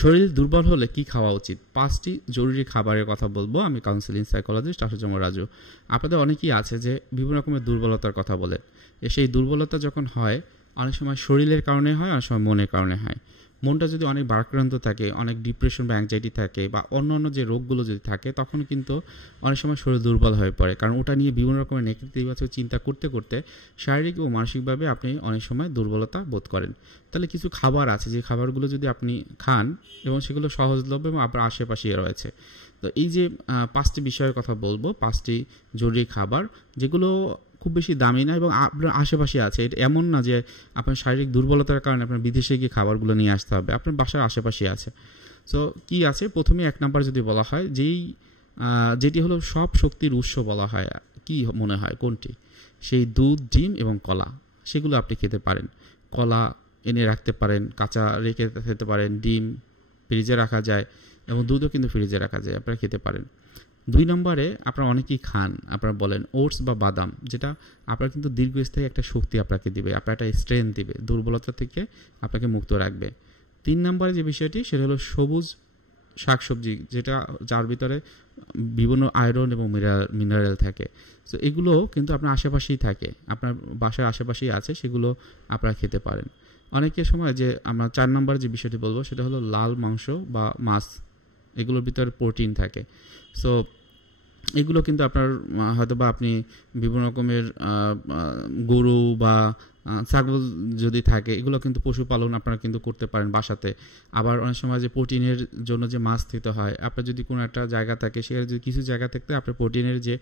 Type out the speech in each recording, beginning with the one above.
শরীর দুর্বল হলে কি খাওয়া উচিত? 5টি জরুরি খাবারের কথা বলবো। আমি কাউন্সেলিং সাইকোলজিস্ট আশুজামা রাজু। আপনাদের অনেকেই আছে যে বিভিন্ন রকমের দুর্বলতার কথা বলেন। সেই দুর্বলতা যখন হয় অনেক সময় শরীরের কারণে হয়, অনেক সময় মনের কারণে হয়। মনটা যদি অনেক ভারাক্রান্ত থাকে, অনেক ডিপ্রেশন বা অ্যাংজাইটি থাকে বা অন্য যে রোগগুলো যদি থাকে, তখন কিন্তু অনেক সময় শরীর দুর্বল হয়ে পড়ে। কারণ ওটা নিয়ে বিভিন্ন রকমের নেতিবাচক চিন্তা করতে করতে শারীরিক ও মানসিকভাবে আপনি অনেক সময় দুর্বলতা বোধ করেন। তাহলে কিছু খাবার আছে যে খাবারগুলো যদি আপনি খান এবং সেগুলো সহজলভ্য এবং আপনার আশেপাশেই রয়েছে। তো এই যে 5টি বিষয়ের কথা বলবো, 5টি জরুরি খাবার যেগুলো খুব বেশি দামি না এবং আপনার আশেপাশে আছে। এটা এমন না যে আপনার শারীরিক দুর্বলতার কারণে আপনার বিদেশে গিয়ে খাবারগুলো নিয়ে আসতে হবে, আপনার বাসার আশেপাশে আছে। সো কি আছে, প্রথমে 1 নাম্বার যদি বলা হয় যেটি হলো সব শক্তির উৎস বলা হয়, কি মনে হয় কোনটি? সেই দুধ, ডিম এবং কলা, সেগুলো আপনি খেতে পারেন। কলা এনে রাখতে পারেন, কাঁচা রেখে খেতে পারেন, ডিম ফ্রিজে রাখা যায় এবং দুধও কিন্তু ফ্রিজে রাখা যায়, আপনারা খেতে পারেন। 2 নম্বরে আপনারা অনেকেই খান, আপনারা বলেন ওটস বা বাদাম, যেটা আপনার কিন্তু দীর্ঘস্থায়ী একটা শক্তি আপনাকে দিবে, আপনার একটা স্ট্রেংথ দিবে, দুর্বলতা থেকে আপনাকে মুক্ত রাখবে। 3 নম্বরে যে বিষয়টি সেটা হলো সবুজ শাকসবজি, যার ভিতরে বিভিন্ন আয়রন এবং মিনারেল থাকে। সো এগুলো কিন্তু আপনার আশেপাশেই থাকে, আপনার বাসার আশেপাশেই আছে, সেগুলো আপনারা খেতে পারেন। অনেকের সময় যে আমরা 4 নম্বরে যে বিষয়টি বলবো সেটা হলো লাল মাংস বা মাছ, এগুলোর ভিতরে প্রোটিন থাকে। সো এগুলো কিন্তু আপনার হয়তো বা আপনি বিভিন্ন রকমের গরু বা ছাগল যদি থাকে, এগুলো কিন্তু পশুপালন আপনারা কিন্তু করতে পারেন বাসাতে। আবার অনেক সময় যে প্রোটিনের জন্য যে মাছ দিতে হয়, আপনার যদি কোনো একটা জায়গা থাকে, সেখানে যদি কিছু জায়গা থাকতে আপনার প্রোটিনের যে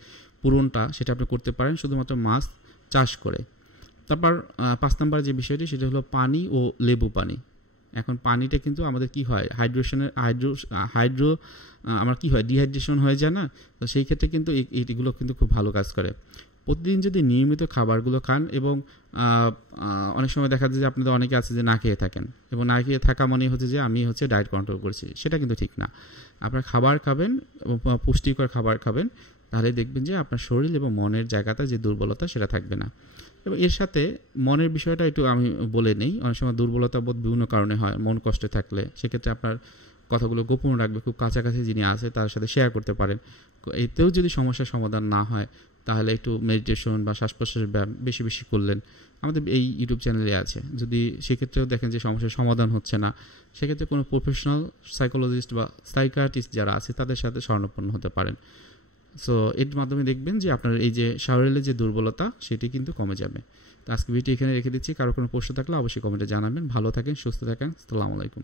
পূরণটা সেটা আপনি করতে পারেন শুধুমাত্র মাছ চাষ করে। তারপর 5 নম্বর যে বিষয়টি সেটা হলো পানি ও লেবু পানি। এখন পানিটা কিন্তু আমাদের কি হয়, আমার কি হয়, ডিহাইড্রেশন হয়ে যায় না? তো সেই ক্ষেত্রে কিন্তু এইগুলো কিন্তু খুব ভালো কাজ করে। প্রতিদিন যদি নিয়মিত খাবারগুলো খান এবং অনেক সময় দেখা যায় যে আপনাদের অনেকে আছে যে না খেয়ে থাকেন, এবং না খেয়ে থাকা মানে হচ্ছে যে আমি ডায়েট কন্ট্রোল করছি, সেটা কিন্তু ঠিক না। আপনার খাবার খাবেন এবং পুষ্টিকর খাবার খাবেন, তাহলে দেখবেন যে আপনার শরীর এবং মনের জায়গাটা যে দুর্বলতা সেটা থাকবে না। এবং এর সাথে মনের বিষয়টা একটু আমি বলে নেই। অনেক সময় দুর্বলতা বোধ বিভিন্ন কারণে হয়, মন কষ্টে থাকলে সেক্ষেত্রে আপনার কথাগুলো গোপন রাখবে, খুব কাছাকাছি যিনি আছে তার সাথে শেয়ার করতে পারেন। এতেও যদি সমস্যার সমাধান না হয়, তাহলে একটু মেডিটেশন বা শ্বাস প্রশ্বাসের ব্যায়াম বেশি বেশি করলেন, আমাদের এই ইউটিউব চ্যানেলে আছে। যদি সেক্ষেত্রেও দেখেন যে সমস্যার সমাধান হচ্ছে না, সেক্ষেত্রে কোনো প্রফেশনাল সাইকোলজিস্ট বা সাইকিয়াট্রিস্ট যারা আছে তাদের সাথে শরণাপন্ন হতে পারেন। সো এর মাধ্যমে দেখবেন যে আপনার এই যে শরীরের যে দুর্বলতা সেটি কিন্তু কমে যাবে। তো আজকে ভিডিও এখানে রেখে দিচ্ছি। কারো কোনো প্রশ্ন থাকলে অবশ্যই কমেন্টে জানাবেন। ভালো থাকেন, সুস্থ থাকেন। আসসালামু আলাইকুম।